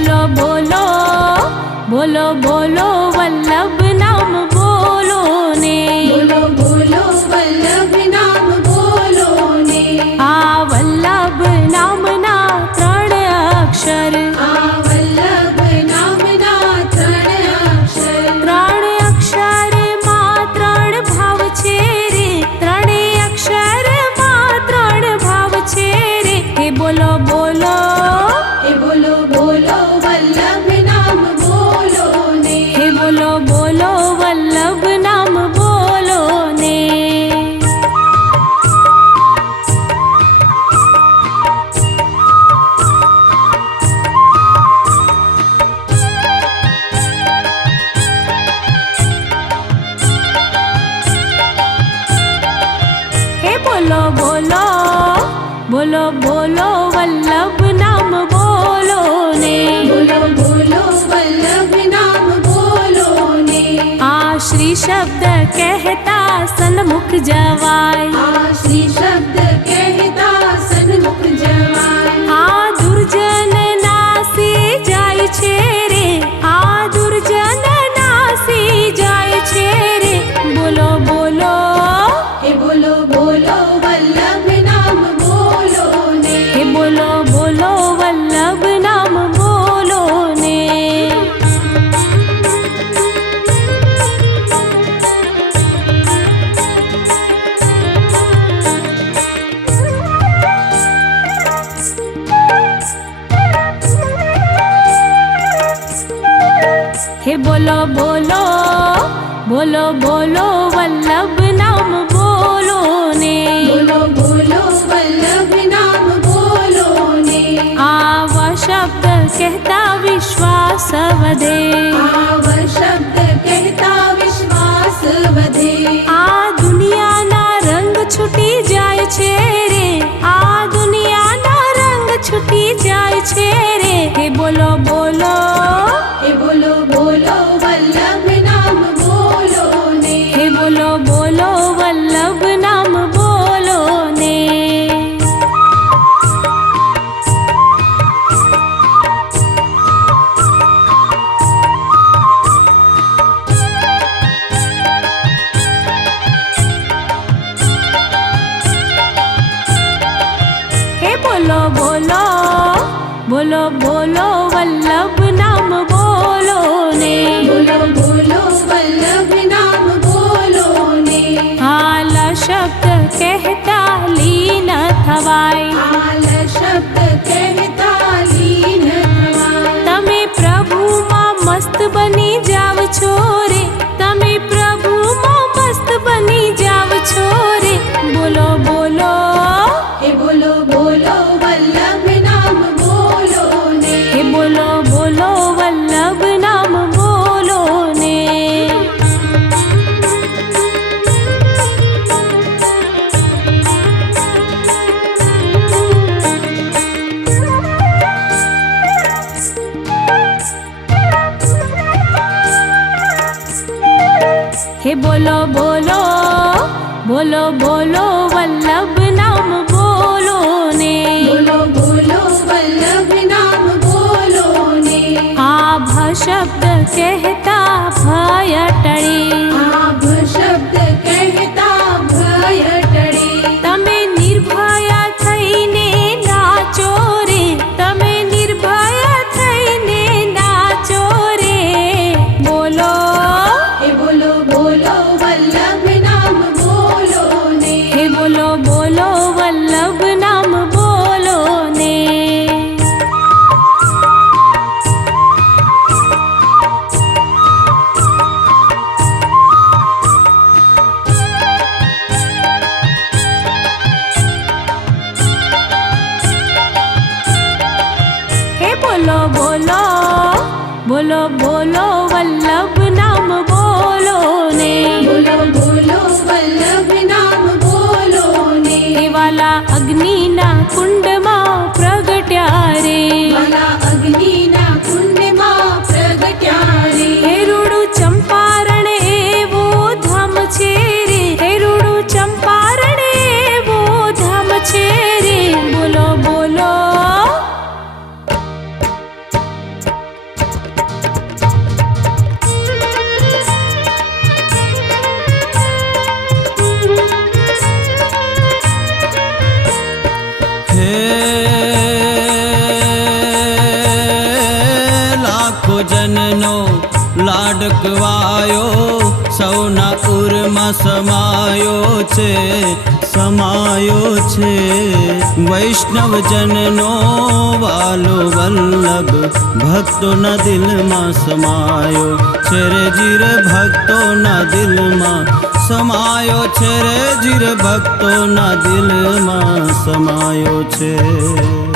बोलो बोलो बोलो बोलो वल्लभ नाम बोलो ने, बोलो बोलो वल्लभ नाम बोलो ने। आ वल्लभ नामना त्रण अक्षर, आ वल्लभ नामना त्रण अक्षर, त्रण अक्षर मा त्रण भाव छे रे, त्रणेय अक्षर मा त्रण भाव छे रे। हे बोलो बोलो ए बोलो बोलो वल्लभ नाम बोलो ने, हे बोलो बोलो वल्लभ नाम बोलो ने। हे बोलो बोलो बोलो बोलो वल्लभ नाम बोलो ने, बोलो बोलो वल्लभ नाम बोलो ने। आ श्री शब्द कहता सन्मुख जवाय, आ श्री शब्द कहता सन्मुख जवाय, आ दुर्जन नासी जाय छे रे, आ दुर्जन नासी जाय छे रे। बोलो बोलो ए बोलो बोलो वल्लभ नाम बोलो ने, हे बोलो बोलो वल्लभ नाम बोलो ने। हे बोलो बोलो बोलो बोलो वल्लभ नाम बोलो ने, बोलो बोलो वल्लभ नाम बोलो ने। आव शब्द कहता विश्वास वधे, आव शब्द कहता विश्वास वधे, आ दुनिया ना रंग छूटी जाय छे रे, आ दुनिया ना रंग छूटी जाय छे रे। हे बोलो बोलो ए बोलो बोलो वल्लभ नाम बोलो ने, हे बोलो बोलो वल्लभ नाम बोलो ने। हे बोलो बोलो बोलो बोलो वल्लभ नाम बोलो ने, बोलो बोलो वल्लभ नाम बोलो ने। हाल शब्द कहता लीन थवाय, आल शब्द कहता लीन थवाय, तमे प्रभु मां मस्त बनी जाव छो रे, तमे प्रभु मां मस्त बनी जाव छो रे। बोलो बोलो ए बोलो बोलो वल्लभ नाम बोलो ने, हे बोलो बोलो वल्लभ नाम बोलो ने। हे बोलो बोलो बोलो बोलो वल्लभ नाम बोलो ने, बोलो बोलो वल्लभ नाम बोलो ने। आभ शब्द कहता भय टळे, आभ शब्द कहता भय टळे, तमे निर्भय थईने नाचो रे, तमे निर्भय थईने नाचो रे। बोलो ए बोलो बोलो वल्लभ नाम बोलो ने, हे बोलो बोलो वल्लभ नाम बोलो ने। हे बोलो बोलो बोलो बोलो वल्लभ नाम बोलो ने, बोलो बोलो वल्लभ नाम बोलो ने। हे वाला अग्नि ना कुंड मां प्रगट्या रे, वाला अग्नि ना कुंड मां प्रगट्या रे, हे रूडू चंपारण एवो धाम छे रे, हे रूडू चंपारण एवो धाम छे रे। बोलो बोलो લાડકવાયો સૌના ઉરમાં સમાયો છે વૈષ્ણવજનનો વાલો વલ્લભ ભક્તોના દિલમાં સમાયો છે રે જીર ભક્તોના દિલમાં સમાયો છે રે જીર ભક્તોના દિલમાં સમાયો છે।